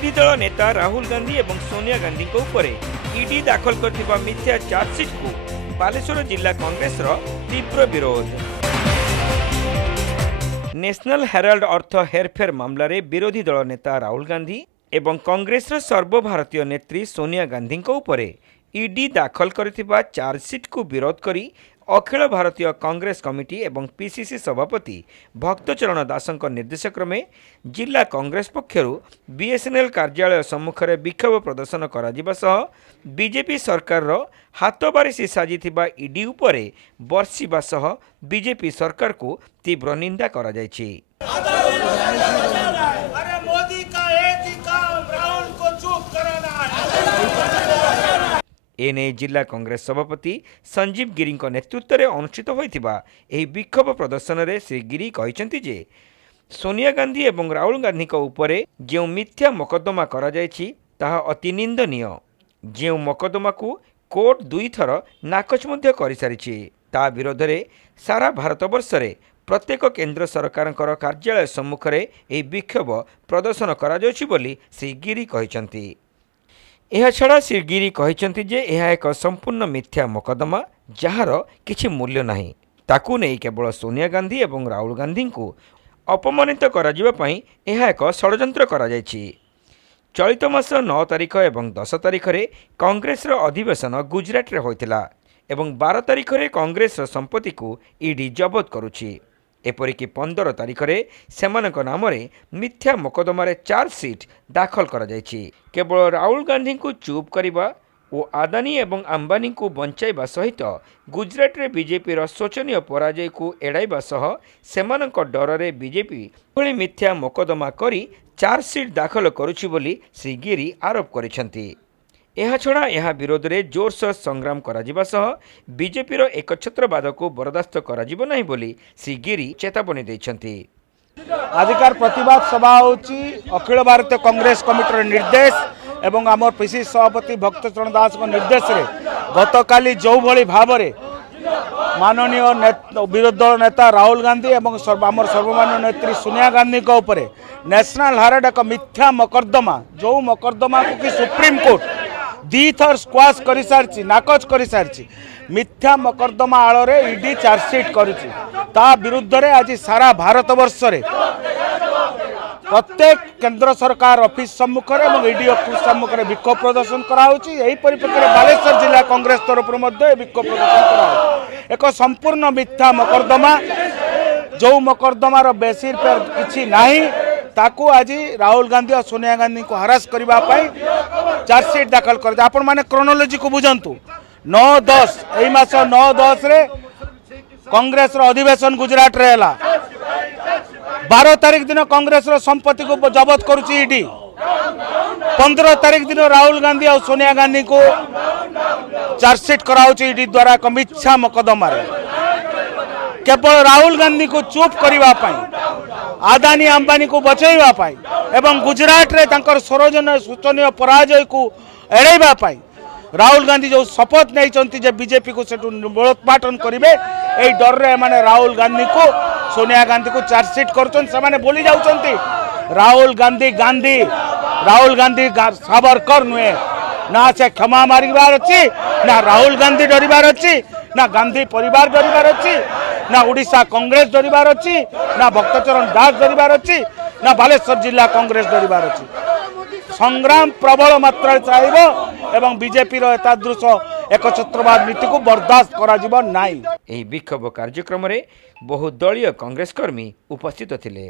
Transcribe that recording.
विरोधी दल नेता राहुल गांधी और सोनिया गांधी ईडी दाखल कर मिथ्या चार्जसीट को बालेश्वर जिला कांग्रेस तीव्र विरोध। नेशनल हेराल्ड अर्थ हेरफेर मामलें विरोधी दल नेता राहुल गांधी एवं कांग्रेस सर्वभारतीय नेत्री सोनिया गांधी ईडी दाखल कर चार्जसीट को विरोध करी अखिल भारतीय कांग्रेस कमिटी एवं पीसीसी सभापति भक्तचरण दासଙ୍କ निर्देशक्रमे जिला कांग्रेस पक्षरु बीएसएनएल कार्यालय सम्मुख में विक्षोभ प्रदर्शन करा बीजेपी सरकार हाथबारिशी साजिथिबा ईडी उपरे बर्षिबा सह बीजेपी सरकार को तीव्र निंदा करा जायछि। एने जिला कांग्रेस सभापति संजीव गिरी नेतृत्व में अनुष्ठित होइथिबा एही विक्षोभ प्रदर्शन में श्री गिरी कहिसेंति जे सोनिया गांधी एवं राहुल गांधी उपरे जो मिथ्या मकद्दमा करा जायछि ताहा अति निंदनीय। जो मकद्दमा को कोर्ट दुई थर नाकच मध्य करि सारिछि ता विरोध में सारा भारतवर्ष रे प्रत्येक केंद्र सरकार कार्यालय सम्मुख में एही विक्षोभ प्रदर्शन करा जायछि बोली श्री गिरी कहिसेंति। यह छड़ा श्री गिरी कहते जे यह एक संपूर्ण मिथ्या मकद्दमा जार किछि मूल्य नहीं ताकू नहीं केवल सोनिया गांधी एवं राहुल गांधी को अपमानित करा पई यह एक षड्यंत्र करा जायछि। चलित मास 9 तारिख एवं 10 तारिख रे कांग्रेस अधिवेशन गुजरात रे होइतिला एवं 12 तारिख रे कांग्रेस संपत्ति को ईडी जबत करुछि। एपरिकी 15 तारिख रे सेमानक नाम रे मिथ्या मकद्दमार चार्जसीट दाखल करा जायछि। केवल राहुल गांधी को चुप करवा और आदानी एवं अंबानी को बंचाइबा सहित गुजरात रे बीजेपी शोचनीय पराजय को एड़ाइबा सह सेमानक डर रे बीजेपी भली मिथ्या मकद्दमा करी चार्जसीट दाखल करुछि बोली श्री गिरी आरोप करिसेंति। यह छड़ा यह विरोध में जोरसोर संग्राम करा सह बीजेपी एकछत्रवाद को बर्दास्त करा नहीं बोली श्री गिरी चेतावनी देइछंती। आजिकार प्रतिवाद सभा होची अखिल भारतीय कांग्रेस कमिटी निर्देश एवं आम पीसी सभापति भक्तचरण दास निर्देश रे गतकाली जो भली भाव में माननीय विरोधी दल नेता राहुल गांधी एवं आम सर्वमान्य नेत्री सोनिया गांधी उपरे नेशनल हेराल्ड एक मिथ्या मकद्दमा जो मकद्दमा को कि सुप्रीम कोर्ट दी थर स्क्वाश कर सारी नाकच कर सारी मिथ्या मकद्दमा आड़ ईडी चार्जसीट करुच्ची विरुद्ध रे आज सारा भारतवर्ष रे प्रत्येक केंद्र सरकार ऑफिस सम्मुख में ईडी ऑफिस सम्मुख में विक्षोभ प्रदर्शन कराउची। एही परिप्रेक्षी बालेश्वर जिला कांग्रेस तरफ विक्षोभ प्रदर्शन कराउची। एक संपूर्ण मिथ्या मकद्दमा जो मकद्दमार बेसिर पर किछि नाही ताकू आज राहुल गांधी और सोनिया गांधी को हरास करने चार्जसीट दाखल कर आपण माने क्रोनोलॉजी को बुझंतु 9-10 एही मास 9-10 रे कांग्रेस अधिवेशन गुजरात रे हला 12 तारिख दिन कांग्रेस संपत्ति को जबत करुची ईडी 15 तारिख दिन राहुल गांधी और सोनिया गांधी को चार्जसीट कराउची ईडी द्वारा एक मिथ्या मकद्दमा केवल राहुल गांधी को चुप करने आदानी अंबानी को बचैबा एवं गुजरात रे तांकर शोचनीय पराजय को एड़ाइबा राहुल गांधी जो शपथ नहीं बीजेपी को सेठू मूलोत्पाटन करेंगे यही डर रे माने राहुल गांधी को सोनिया गांधी को चार्जसीट कर बोली जाउछंती राहुल गांधी सावरकर नुहे ना से क्षमा मारिबार अच्छी ना राहुल गांधी डरिबार अच्छी ना गांधी परिवार डरिबार अच्छी ना उड़ीसा कांग्रेस डरिबार अच्छी ना भक्तचरण दास डरिबार अच्छी ना बालेश्वर जिला कांग्रेस डरिबार अच्छी। संग्राम प्रबल मात्रा चाहिए एवं बीजेपी एतादृश एकछत्रवाद नीति को बर्दाश्त करा नाई। विक्षोभ कार्यक्रम में बहु दलीय कांग्रेस कर्मी उपस्थित थिले।